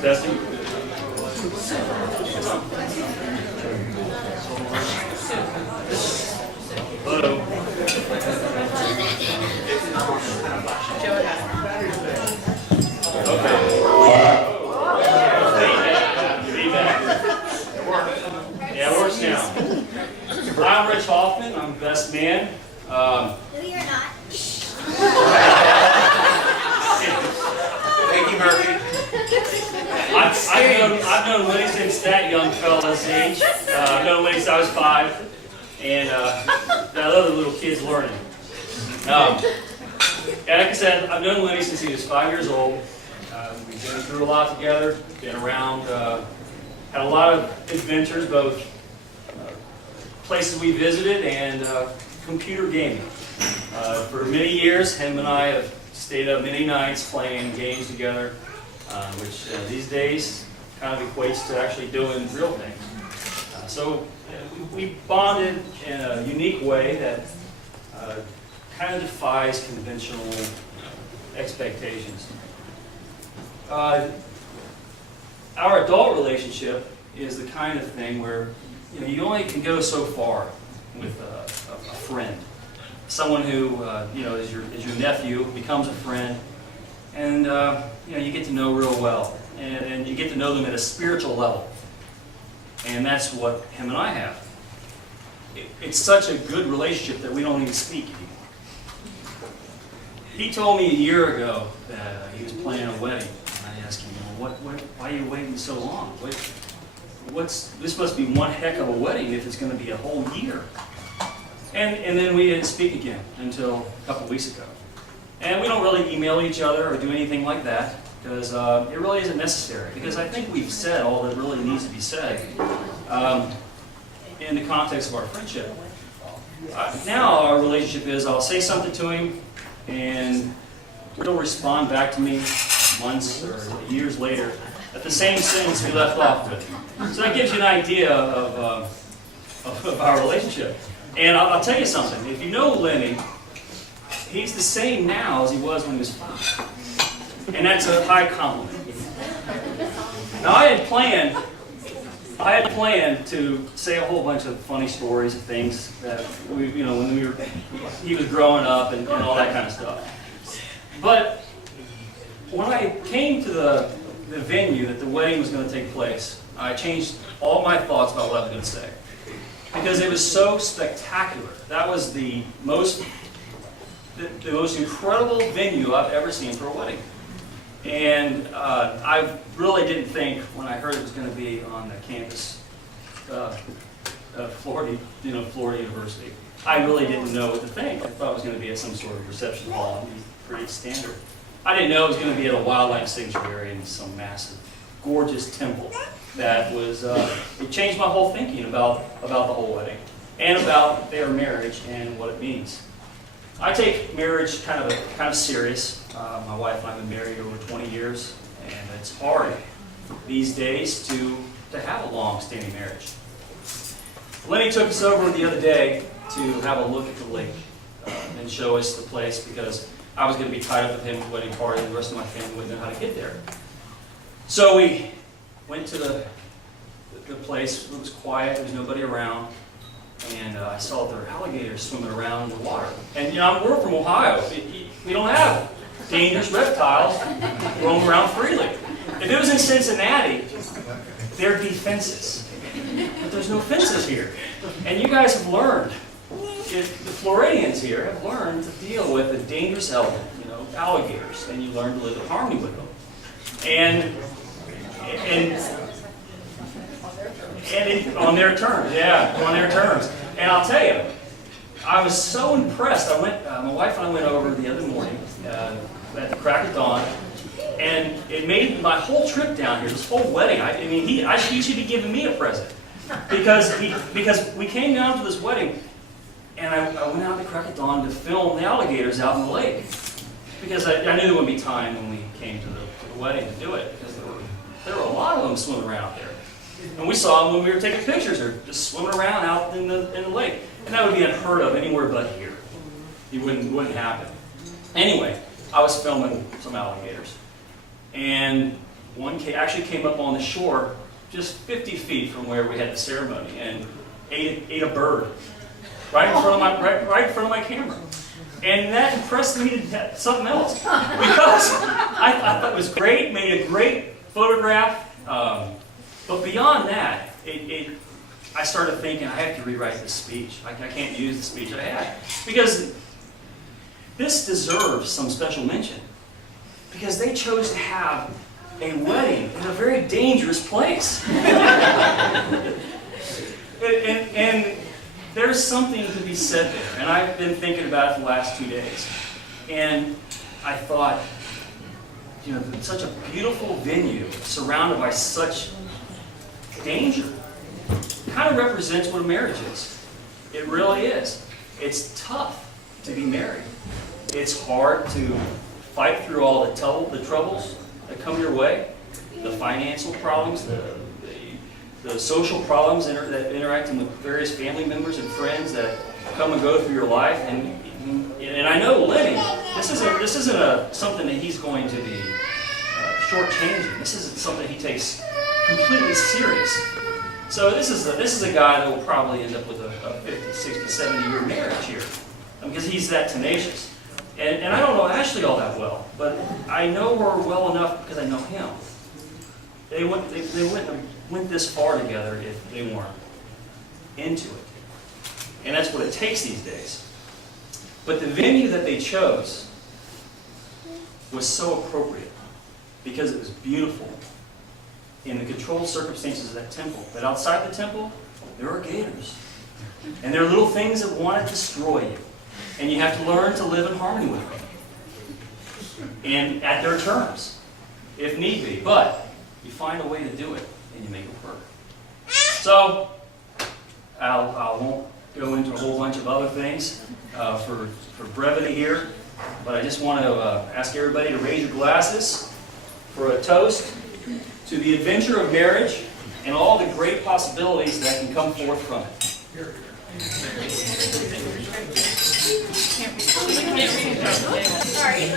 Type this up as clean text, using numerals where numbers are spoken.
Testing. Hello. Okay. Feedback. Yeah, it works now. I'm Rich Hoffman. I'm the best man. No, you're not. Thank you, Murphy. I've known Lenny since that young fella's age. I've known Lenny since I was 5, and I love the little kids learning. And like I said, I've known Lenny since he was 5 years old. We've been through a lot together, been around, had a lot of adventures, both places we visited and computer gaming. For many years, him and I have stayed up many nights playing games together, which these days kind of equates to actually doing real things. So we bonded in a unique way that kind of defies conventional expectations. Our adult relationship is the kind of thing where you only can go so far with a friend. Someone who is your nephew, becomes a friend, and you get to know real well, and you get to know them at a spiritual level, and that's what him and I have. It's such a good relationship that we don't even speak anymore. He told me a year ago that he was planning a wedding, and I asked him, why are you waiting so long? This must be one heck of a wedding if it's going to be a whole year. And then we didn't speak again until a couple weeks ago. And we don't really email each other or do anything like that because it really isn't necessary. Because I think we've said all that really needs to be said in the context of our friendship. Now our relationship is I'll say something to him and he'll respond back to me months or years later at the same sentence we left off with. So that gives you an idea of our relationship. And I'll tell you something. If you know Lenny, he's the same now as he was when he was 5. And that's a high compliment. Now I had planned to say a whole bunch of funny stories and things that he was growing up and all that kind of stuff. But when I came to the venue that the wedding was going to take place, I changed all my thoughts about what I was going to say. Because it was so spectacular. That was the most incredible venue I've ever seen for a wedding. And I really didn't think when I heard it was going to be on the campus of Florida University. I really didn't know what to think. I thought it was going to be at some sort of reception hall and be pretty standard. I didn't know it was going to be at a wildlife sanctuary in some massive, gorgeous temple. That was, it changed my whole thinking about the whole wedding and about their marriage and what it means. I take marriage kind of serious. My wife and I have been married over 20 years, and it's hard these days to have a long-standing marriage. Lenny took us over the other day to have a look at the lake and show us the place because I was going to be tied up with him at the wedding party and the rest of my family wouldn't know how to get there. So we went to the place. It was quiet. There was nobody around. And I saw there were alligators swimming around in the water. And we're from Ohio. We don't have dangerous reptiles roaming around freely. If it was in Cincinnati, there'd be fences. But there's no fences here. And you guys have learned, the Floridians here have learned to deal with a dangerous element, alligators. And you learn to live in harmony with them. And on their terms, on their terms. And I'll tell you, I was so impressed. My wife and I went over the other morning at the crack of dawn, and it made my whole trip down here, this whole wedding. He should be giving me a present because we came down to this wedding, and I went out at the crack of dawn to film the alligators out in the lake because I knew there wouldn't be time when we came to the wedding to do it because there were a lot of them swimming around out there. And we saw them when we were taking pictures. They're just swimming around out in the lake. And that would be unheard of anywhere but here. It wouldn't happen. Anyway, I was filming some alligators. And one actually came up on the shore just 50 feet from where we had the ceremony and ate a bird right in front of my camera. And that impressed me to something else because I thought it was great, made a great photograph. But beyond that, I started thinking I have to rewrite this speech. I can't use the speech I had because this deserves some special mention because they chose to have a wedding in a very dangerous place. and there's something to be said there. And I've been thinking about it the last 2 days. And I thought, you know, such a beautiful venue surrounded by such danger kind of represents what a marriage is. It really is. It's tough to be married. It's hard to fight through all the troubles that come your way, the financial problems, the social problems that interacting with various family members and friends that come and go through your life. And I know Lenny, this isn't something that he's going to be shortchanging. This isn't something he takes completely serious. So this is a guy that will probably end up with a 50, 60, 70-year marriage here because he's that tenacious. And I don't know Ashley all that well, but I know her well enough because I know him. They went this far together if they weren't into it. And that's what it takes these days. But the venue that they chose was so appropriate because it was beautiful in the controlled circumstances of that temple. But outside the temple, there are gators. And there are little things that want to destroy you. And you have to learn to live in harmony with them. And at their terms, if need be. But you find a way to do it, and you make it work. So, I won't go into a whole bunch of other things for brevity here. But I just want to ask everybody to raise your glasses for a toast to the adventure of marriage and all the great possibilities that can come forth from it. Sorry.